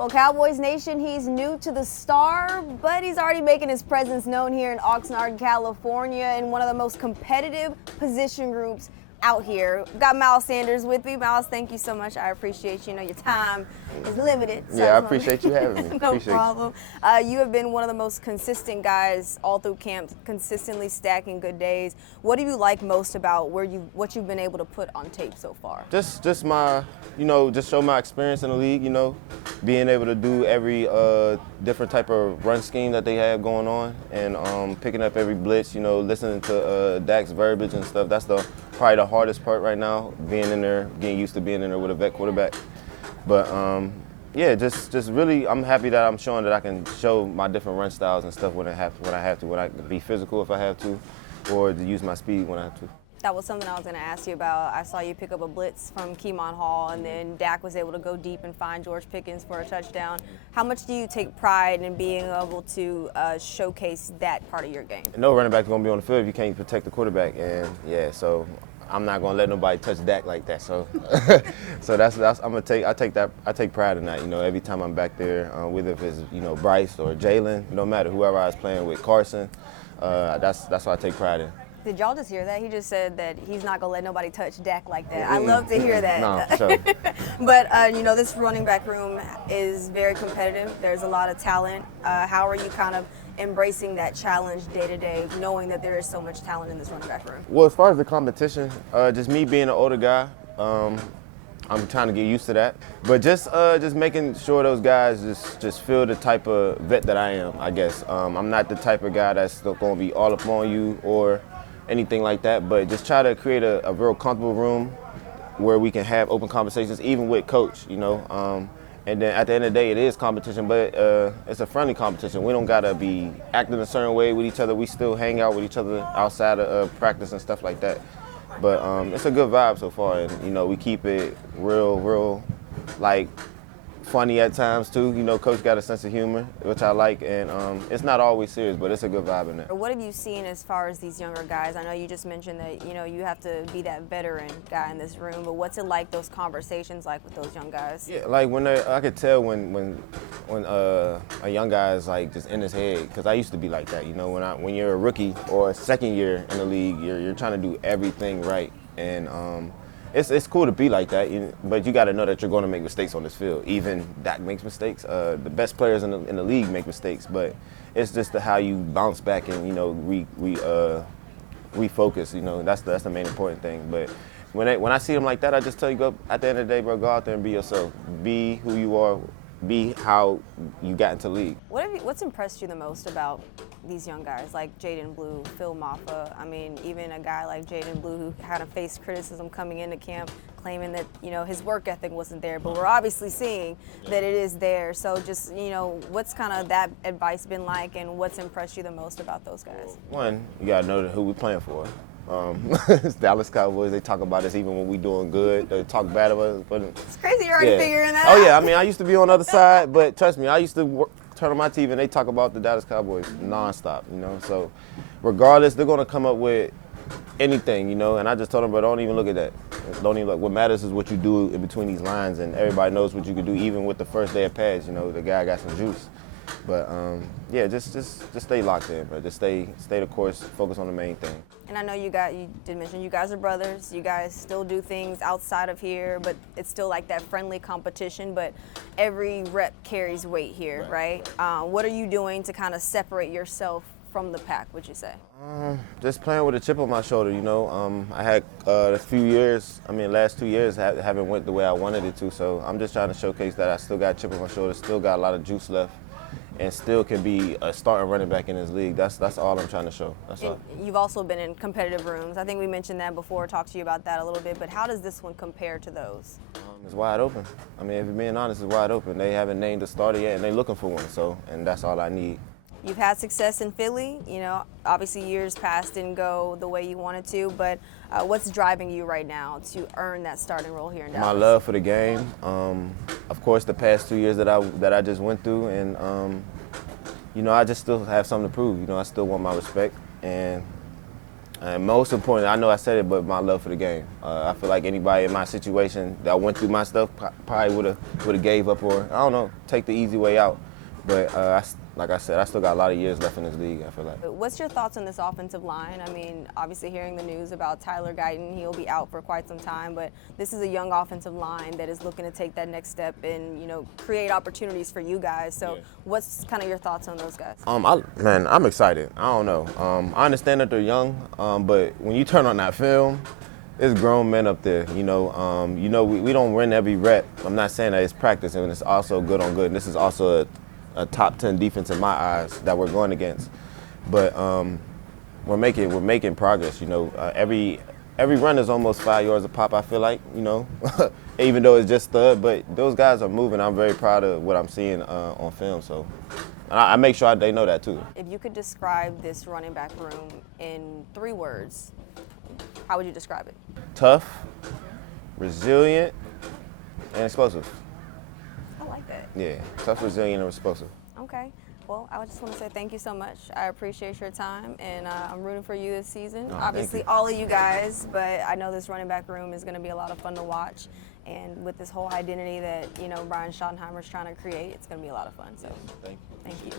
Well, Cowboys Nation, he's new to the Star, but he's already making his presence known here in Oxnard, California, in one of the most competitive position groups out here. We've got Miles Sanders with me. Miles, thank you so much. I appreciate you. You know, your time is limited. So yeah, I appreciate you having me. No problem. You have been one of the most consistent guys all through camp, consistently stacking good days. What do you like most about what you've been able to put on tape so far? Just my, just show my experience in the league, being able to do every different type of run scheme that they have going on, and picking up every blitz, listening to Dak's verbiage and stuff. That's probably the hardest part right now, being in there, getting used to being in there with a vet quarterback. But yeah, just really, I'm happy that I'm showing that I can show my different run styles and stuff when I have to, when I can be physical if I have to, or to use my speed when I have to. That was something I was going to ask you about. I saw you pick up a blitz from Keemon Hall, and then Dak was able to go deep and find George Pickens for a touchdown. How much do you take pride in being able to showcase that part of your game? No running back is going to be on the field if you can't protect the quarterback, and yeah, so I'm not going to let nobody touch Dak like that. So, so I take pride in that. Every time I'm back there, whether if it's Bryce or Jalen, no matter whoever I was playing with, Carson, that's what I take pride in. Did y'all just hear that? He just said that he's not going to let nobody touch Dak like that. I love to hear that. No, sure. But, this running back room is very competitive. There's a lot of talent. How are you kind of embracing that challenge day to day, knowing that there is so much talent in this running back room? Well, as far as the competition, just me being an older guy, I'm trying to get used to that. But just making sure those guys just feel the type of vet that I am, I guess. I'm not the type of guy that's going to be all up on you or anything like that, but just try to create a real comfortable room where we can have open conversations, even with coach, and then at the end of the day, it is competition, but it's a friendly competition. We don't gotta be acting a certain way with each other. We still hang out with each other outside of practice and stuff like that. But it's a good vibe so far, and we keep it real, like, funny at times too. Coach got a sense of humor, which I like, and it's not always serious, but it's a good vibe in there. What have you seen as far as these younger guys? I know you just mentioned that you have to be that veteran guy in this room, but what's it like, those conversations like with those young guys? Yeah, like I could tell when a young guy is like just in his head, because I used to be like that. When you're a rookie or a second year in the league, you're trying to do everything right, and it's cool to be like that, but you got to know that you're going to make mistakes on this field. Even Dak makes mistakes. The best players in the league make mistakes, but it's just how you bounce back and refocus. That's the main important thing. But when I see them like that, I just tell you, go at the end of the day, bro, go out there and be yourself. Be who you are. Be how you got into the league. What's impressed you the most about these young guys like Jaden Blue, Phil Maffa? I mean, even a guy like Jaden Blue who kind of faced criticism coming into camp, claiming that his work ethic wasn't there, but we're obviously seeing that it is there. So just what's kind of that advice been like, and what's impressed you the most about those guys? One, you gotta know who we're playing for. It's Dallas Cowboys. They talk about us even when we doing good. They talk bad about us. But it's crazy you're already figuring that out. Oh yeah, I mean, I used to be on the other side, but trust me, I used to turn on my TV and they talk about the Dallas Cowboys nonstop. So regardless, they're gonna come up with anything, and I just told them, but don't even look at that. Don't even look. What matters is what you do in between these lines, and everybody knows what you can do. Even with the first day of pads, the guy got some juice. But yeah, just stay locked in, bro. Just stay the course. Focus on the main thing. And I know you did mention you guys are brothers. You guys still do things outside of here, but it's still like that friendly competition. But every rep carries weight here, right? What are you doing to kind of separate yourself from the pack, would you say? Just playing with a chip on my shoulder, I had a few years, last 2 years haven't went the way I wanted it to. So I'm just trying to showcase that I still got a chip on my shoulder, still got a lot of juice left, and still can be a starting running back in this league. That's all I'm trying to show. That's all. You've also been in competitive rooms. I think we mentioned that before, talked to you about that a little bit, but how does this one compare to those? It's wide open. If you're being honest, it's wide open. They haven't named a starter yet, and they're looking for one, and that's all I need. You've had success in Philly, obviously years past didn't go the way you wanted to, but what's driving you right now to earn that starting role here in Dallas? My love for the game, of course the past 2 years that I just went through, and I just still have something to prove. I still want my respect, and And most important, I know I said it, but my love for the game. I feel like anybody in my situation that went through my stuff probably would have gave up, or I don't know, take the easy way out. But like I said, I still got a lot of years left in this league, I feel like. What's your thoughts on this offensive line? I mean, obviously hearing the news about Tyler Guyton, he'll be out for quite some time, but this is a young offensive line that is looking to take that next step and, create opportunities for you guys. So what's kind of your thoughts on those guys? I'm excited. I don't know. I understand that they're young, but when you turn on that film, it's grown men up there. We don't win every rep. I'm not saying that it's practice, and it's also good on good. And this is also a top 10 defense in my eyes that we're going against. But we're making progress. Every run is almost 5 yards a pop. I feel like, even though it's just stud, but those guys are moving. I'm very proud of what I'm seeing on film. So I make sure they know that too. If you could describe this running back room in 3 words, how would you describe it? Tough, resilient, and explosive. I like that. Yeah, tough, resilient, and explosive. Okay. Well, I just want to say thank you so much. I appreciate your time, and I'm rooting for you this season. Oh, obviously, all of you guys, but I know this running back room is going to be a lot of fun to watch. And with this whole identity that, Brian Schottenheimer's trying to create, it's going to be a lot of fun. So, Thank you. Thank you.